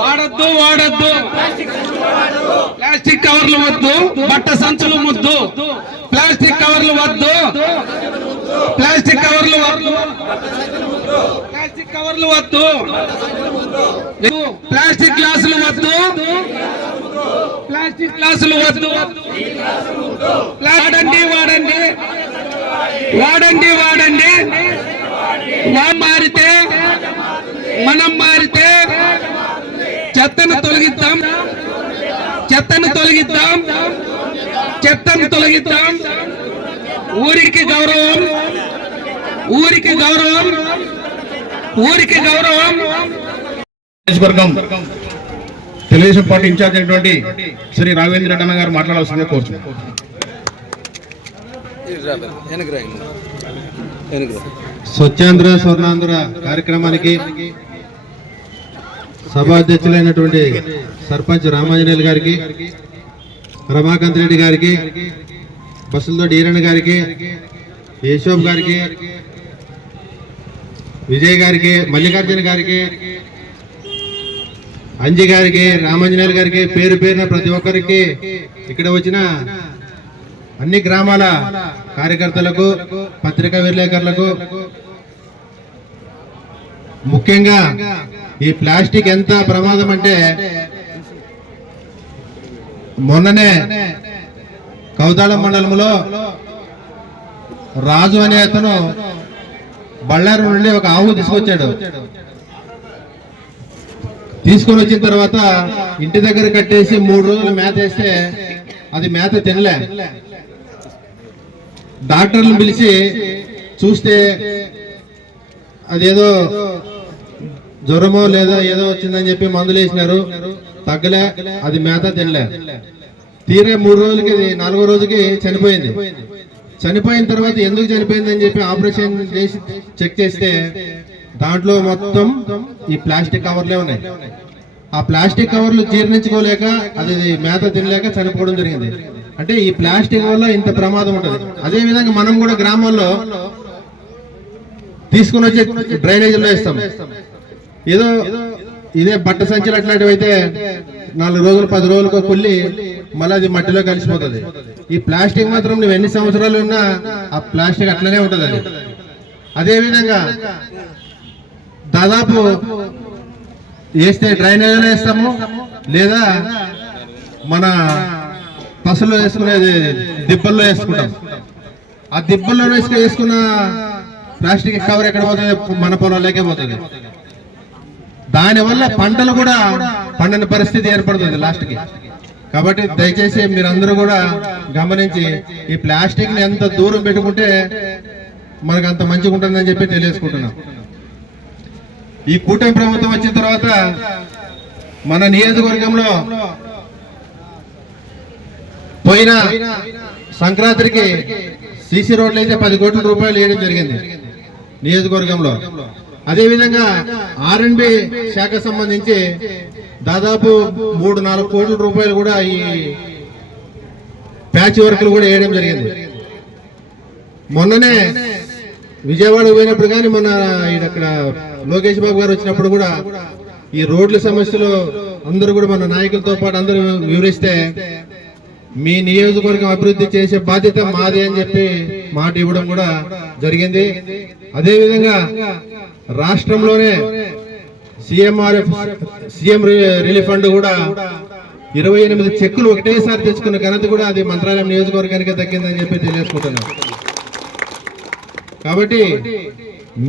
వాడద్దు వాడద్దు. Plastic కవర్లు వద్దు బట్ట సంచులు ముద్దు. ప్లాస్టిక్ కవర్లు వద్దు. కవర్లు వద్దు. ప్లాస్టిక్ గ్లాసులు వద్దు. ప్లాస్టిక్ గ్లాసులు వద్దు. వాడండి వాడండి. వాడండి వాడండి. మారితే మనం మారితే చెత్తను తొలగిద్దాం. చెత్తను తొలగిద్దాం. చెత్తను తొలగిద్దాం. ఊరికి గౌరవం. ఊరికి గౌరవం. ఊరికి గౌరవం. నియోజకవర్గం తెలుగుదేశం పార్టీ ఇన్ఛార్జ్ అయినటువంటి శ్రీ రాఘవేంద్ర అన్న గారు మాట్లాడాల్సిందిగా కోరుచున్నాం స్వచ్ఛాంధ్ర స్వర్ణాంధ్ర కార్యక్రమానికి సభాధ్యక్షులైనటువంటి సర్పంచ్ రామాంజనేయులు గారికి రమాకాంత్ రెడ్డి గారికి బస్సులతో ఈరణ గారికి యశోబ్ గారికి విజయ్ గారికి మల్లికార్జున గారికి అంజి గారికి రామాంజనేయులు గారికి పేరు పేరున ప్రతి ఒక్కరికి ఇక్కడ వచ్చిన అన్ని గ్రామాల కార్యకర్తలకు పత్రికా విలేకరులకు ముఖ్యంగా ఈ ప్లాస్టిక్ ఎంత ప్రమాదం అంటే మొన్ననే కౌతాళం మండలంలో రాజు అనే అతను బళ్ళారు నుండి ఒక ఆవు తీసుకొచ్చాడు. తీసుకొని వచ్చిన తర్వాత ఇంటి దగ్గర కట్టేసి మూడు రోజులు మేత వేస్తే అది మేత తినలే. డాక్టర్లు పిలిచి చూస్తే అదేదో జ్వరమో లేదా ఏదో వచ్చిందని చెప్పి మందులు వేసినారు. తగ్గలే అది మేత తినలే. తీరే మూడు రోజులకి నాలుగో రోజుకి చనిపోయింది. చనిపోయిన తర్వాత ఎందుకు చనిపోయిందని చెప్పి ఆపరేషన్ చేసి చెక్ చేస్తే దాంట్లో మొత్తం ఈ ప్లాస్టిక్ కవర్లే ఉన్నాయి. ఆ ప్లాస్టిక్ కవర్లు జీర్ణించుకోలేక అది మేత తినలేక చనిపోవడం జరిగింది. అంటే ఈ ప్లాస్టిక్ వల్ల ఇంత ప్రమాదం ఉంటుంది. అదే విధంగా మనం కూడా గ్రామాల్లో తీసుకుని వచ్చి డ్రైనేజీలో వేస్తాం. ఏదో ఇదే బట్ట సంచులు అట్లాంటివి అయితే నాలుగు రోజులు పది రోజులకు కొల్లి మళ్ళీ అది మట్టిలో కలిసిపోతుంది. ఈ ప్లాస్టిక్ మాత్రం నువ్వు ఎన్ని సంవత్సరాలు ఉన్నా ఆ ప్లాస్టిక్ అట్లనే ఉంటుంది అది. అదే విధంగా దాదాపు వేస్తే డ్రైనేజీలో వేస్తాము లేదా మన పసలో వేసుకునేది దిబ్బల్లో వేసుకుంటాం. ఆ దిబ్బల్లో వేసుకు వేసుకున్న ప్లాస్టిక్ కవర్ ఎక్కడ పోతుంది? మన పొలంలోకే పోతుంది. దానివల్ల పంటలు కూడా పండని పరిస్థితి ఏర్పడుతుంది లాస్ట్కి కాబట్టి దయచేసి మీరందరూ కూడా గమనించి ఈ ప్లాస్టిక్ని ఎంత దూరం పెట్టుకుంటే మనకు అంత మంచిగా ఉంటుందని చెప్పి తెలియజేసుకుంటున్నాం. ఈ కూటమి ప్రభుత్వం వచ్చిన తర్వాత మన నియోజకవర్గంలో పోయిన సంక్రాంతికి సీసీ రోడ్లు అయితే పది కోట్ల రూపాయలు వేయడం జరిగింది నియోజకవర్గంలో. అదేవిధంగా ఆర్ఎండ్బి శాఖ సంబంధించి దాదాపు మూడు నాలుగు కోట్ల రూపాయలు కూడా ఈ ప్యాచ్ వర్క్లు కూడా వేయడం జరిగింది. మొన్ననే విజయవాడ పోయినప్పుడు కానీ మొన్న ఇక్కడ లోకేష్ బాబు గారు వచ్చినప్పుడు కూడా ఈ రోడ్ల సమస్యలు అందరూ కూడా మన నాయకులతో పాటు అందరూ వివరిస్తే మీ నియోజకవర్గం అభివృద్ధి చేసే బాధ్యత మాది అని చెప్పి మాట ఇవ్వడం కూడా జరిగింది. అదేవిధంగా రాష్ట్రంలోనే సీఎంఆర్ఎఫ్ సీఎం రిలీఫ్ ఫండ్ కూడా ఇరవై ఎనిమిది చెక్కులు ఒకటేసారి తెచ్చుకున్న ఘనత కూడా అది మంత్రాలయం నియోజకవర్గానికి దక్కిందని చెప్పి తెలియజేసుకుంటున్నాం. కాబట్టి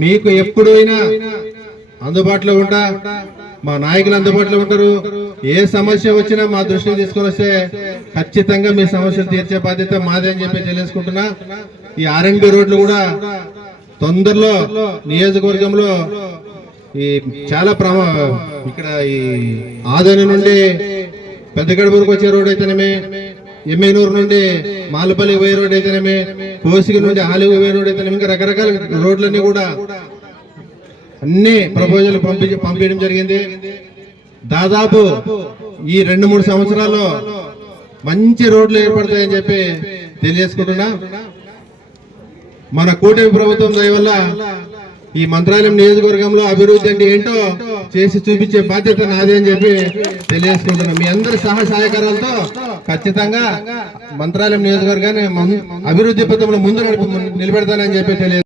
మీకు ఎప్పుడైనా అందుబాటులో ఉంటా మా నాయకులు అందుబాటులో ఉంటారు. ఏ సమస్య వచ్చినా మా దృష్టికి తీసుకొని వస్తే ఖచ్చితంగా మీ సమస్యలు తీర్చే బాధ్యత మాదే అని చెప్పి తెలియజేసుకుంటున్నా. ఈ ఆర్ఎన్బి రోడ్లు కూడా తొందరలో నియోజకవర్గంలో ఈ చాలా ప్రమా ఇక్కడ ఈ ఆదోని నుండి పెద్ద వరకు వచ్చే రోడ్ అయితేనేమే ఎమ్మెనూరు నుండి మాలపల్లి పోయే రోడ్ అయితేనేమే కోసిక నుండి ఆలివి పోయే రోడ్ అయితేనేమి ఇంకా రకరకాల రోడ్లన్నీ కూడా అన్ని ప్రపోజల్ పంపి పంపించడం జరిగింది. దాదాపు ఈ రెండు మూడు సంవత్సరాల్లో మంచి రోడ్లు ఏర్పడతాయని చెప్పి తెలియజేసుకుంటున్నా. మన కూటమి ప్రభుత్వం దయ వల్ల ఈ మంత్రాలయం నియోజకవర్గంలో అభివృద్ధి అంటే ఏంటో చేసి చూపించే బాధ్యత నాదే అని చెప్పి తెలియజేసుకుంటున్నాం మీ అందరి సహాయ సహకారాలతో ఖచ్చితంగా మంత్రాలయం నియోజకవర్గాన్ని మం- అభివృద్ధి పథంలో ముందు నడుపు నిలబెడతానని చెప్పి తెలియ